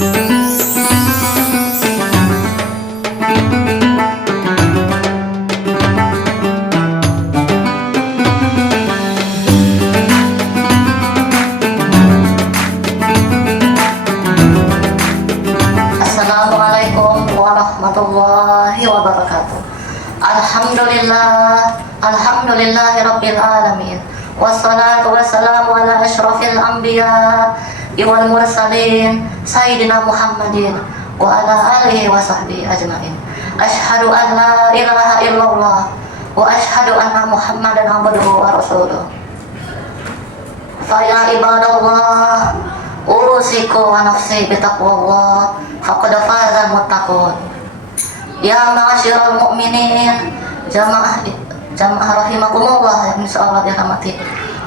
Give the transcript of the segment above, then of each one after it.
Assalamualaikum warahmatullahi wabarakatuh. Alhamdulillahi rabbil alamin. Wassalatu wassalamu ala asyrafil anbiya wal mursalin sayyidina Muhammadin wa ala alihi wa sahbihi ajmain. Asyhadu an la ilaha illallah wa asyhadu anna Muhammadan abduhu wa rasuluh. Fa ya ibadallah, urusiku wa nafsi bitaqwallah, faqad fazal muttaqun. Ya ma'asyiral mu'minin, jamaah rahimakumullah yang insyaallah dirahmati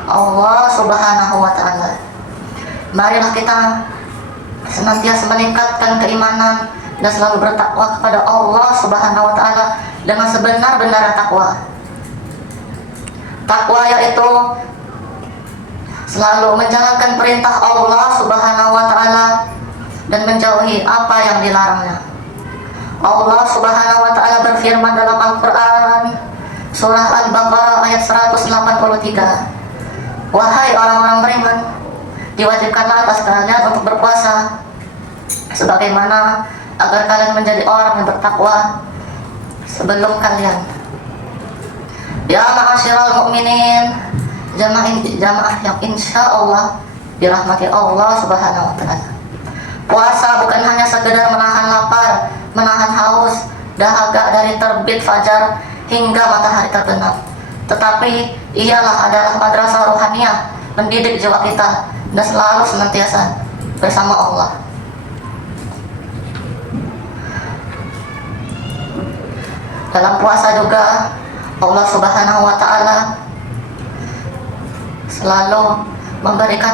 Allah Subhanahu wa taala. Marilah kita senantiasa meningkatkan keimanan dan selalu bertakwa kepada Allah Subhanahu wa taala dengan sebenar-benar takwa. Takwa yaitu selalu menjalankan perintah Allah Subhanahu wa taala dan menjauhi apa yang dilarangnya. Allah Subhanahu wa taala berfirman dalam Al-Qur'an surah Al-Baqarah ayat 183. Wahai orang-orang beriman, diwajibkanlah atas kalian untuk berpuasa sebagaimana agar kalian menjadi orang yang bertakwa sebelum kalian. Ya ma'asyiral mu'minin, jamaah yang insya Allah dirahmati Allah Subhanahu wa taala. Puasa bukan hanya sekedar menahan lapar, menahan haus, dahaga dari terbit fajar hingga matahari terbenam, tetapi ialah adalah madrasah rohaniah mendidik jiwa kita dan selalu senantiasa bersama Allah. Dalam puasa juga Allah Subhanahu wa taala selalu memberikan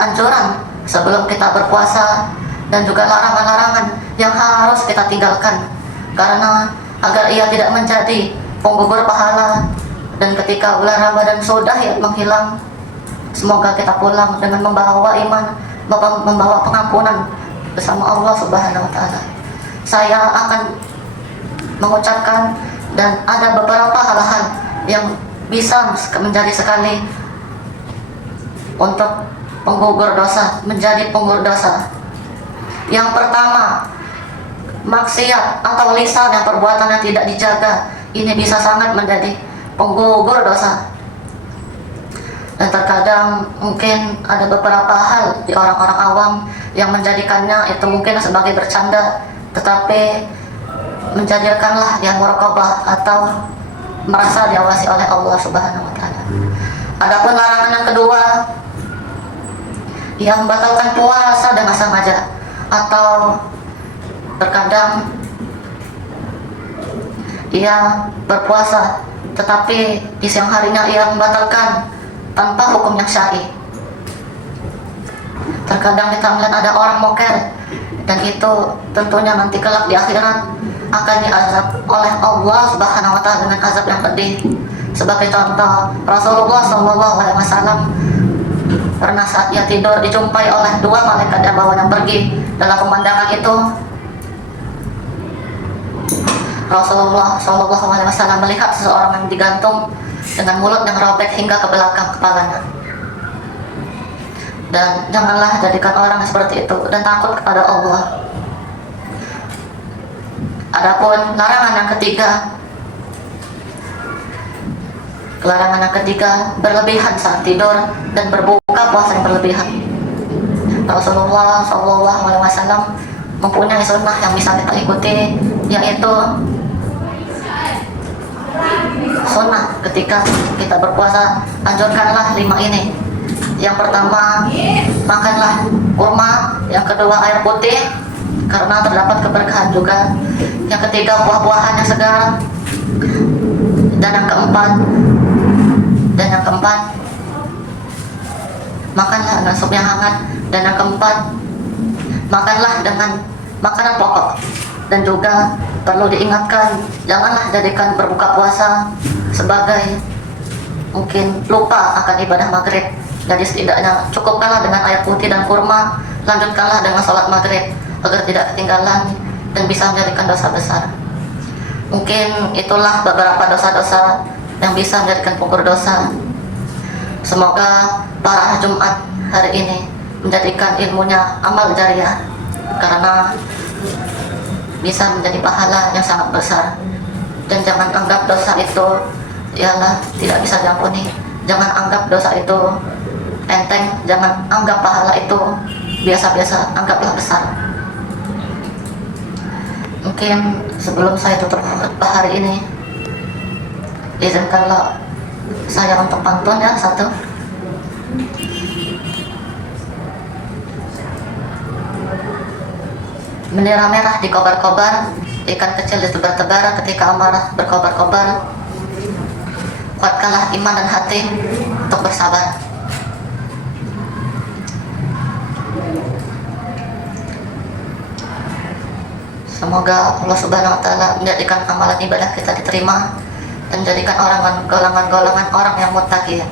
anjuran sebelum kita berpuasa dan juga larangan-larangan yang harus kita tinggalkan karena agar ia tidak menjadi penggugur pahala. Dan ketika bulan Ramadan sudah menghilang, semoga kita pulang dengan membawa iman, membawa pengampunan bersama Allah Subhanahu wa taala. Saya akan mengucapkan dan ada beberapa hal-hal yang bisa menjadi sekali untuk penggugur dosa, menjadi penggugur dosa. Yang pertama, maksiat atau lisan yang perbuatannya tidak dijaga, ini bisa sangat menjadi penggugur dosa. Dan terkadang mungkin ada beberapa hal di orang-orang awam yang menjadikannya itu mungkin sebagai bercanda, tetapi menjadikanlah dia muraqabah atau merasa diawasi oleh Allah Subhanahu wa taala. Adapun larangan yang kedua, yang membatalkan puasa dengan sengaja, atau terkadang ia berpuasa tetapi di siang harinya ia membatalkan tanpa hukum yang syar'i. Terkadang kita melihat ada orang mokel, dan itu tentunya nanti kelak di akhirat akan diazab oleh Allah Subhanahu wa taala dengan azab yang pedih. Sebagai contoh, Rasulullah SAW pernah saat ia tidur dijumpai oleh dua malaikat yang bawanya pergi. Dalam pemandangan itu Rasulullah SAW melihat seseorang yang digantung dengan mulut yang robek hingga ke belakang kepalanya. Dan janganlah jadikan orang seperti itu dan takut kepada Allah. Adapun larangan yang ketiga, berlebihan saat tidur dan berbuka puasa yang berlebihan. Rasulullah SAW mempunyai sunnah yang bisa kita ikuti, yaitu sunnah ketika kita berpuasa, anjurkanlah 5 ini. Yang pertama, makanlah kurma. Yang kedua, air putih karena terdapat keberkahan juga. Yang ketiga, buah-buahan yang segar. Dan yang keempat, makanlah dengan sup yang hangat. Dan yang keempat, makanlah dengan makanan pokok. Dan juga perlu diingatkan, janganlah jadikan berbuka puasa sebagai mungkin lupa akan ibadah maghrib. Jadi setidaknya cukupkanlah dengan air putih dan kurma, lanjutkanlah dengan sholat maghrib. agar tidak ketinggalan dan bisa menjadikan dosa besar. Mungkin itulah beberapa dosa-dosa yang bisa menjadikan penggugur dosa. Semoga para Jumat hari ini menjadikan ilmunya amal jariah, karena bisa menjadi pahala yang sangat besar. Dan jangan anggap dosa itu ialah tidak bisa diampuni. Jangan anggap dosa itu enteng, jangan anggap pahala itu biasa-biasa, anggaplah besar. Mungkin sebelum saya tutup khutbah hari ini, izinkanlah saya untuk pantun ya, satu. Bendera merah dikobar-kobar, ikan kecil ditebar-tebar, ketika amarah berkobar-kobar. Kuatkanlah iman dan hati untuk bersabar. Semoga Allah Subhanahu wa Ta'ala menjadikan amalan ibadah kita diterima dan menjadikan golongan orang yang muttaqin.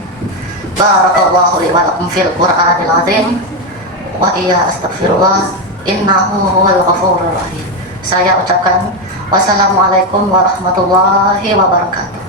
Barakallahu li wa lakum fil Qur'anil azim wa iya astaghfirullah innahu huwal ghafurur rahim. Saya ucapkan wassalamualaikum warahmatullahi wabarakatuh.